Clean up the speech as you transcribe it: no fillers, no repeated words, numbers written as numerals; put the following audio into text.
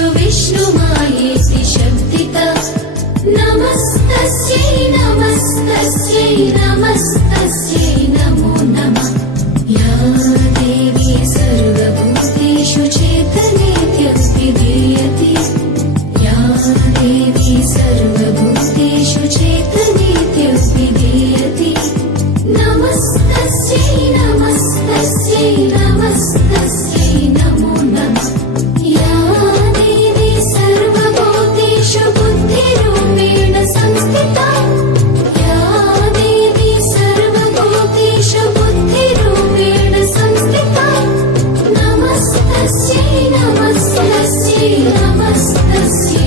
भूतेषु विष्णुमायेति शब्दिता नमस्तस्यै नमस्तस्यै नमस्तस्यै नमो नमः या देवी सर्वभूतेषु चेतनेत्यभिधीयते या देवी सर्वभूतेषु चेतनेत्यभिधीयते नमस्तस्यै नमस्तस्यै नमस्तस्यै नमो नमः या देवी सर्वभूतेषु बुद्धिरूपेण संस्थिता या देवी सर्वभूतेषु बुद्धिरूपेण संस्थिता नमस्तस्यै नमस्तस्यै नमस्तस्यै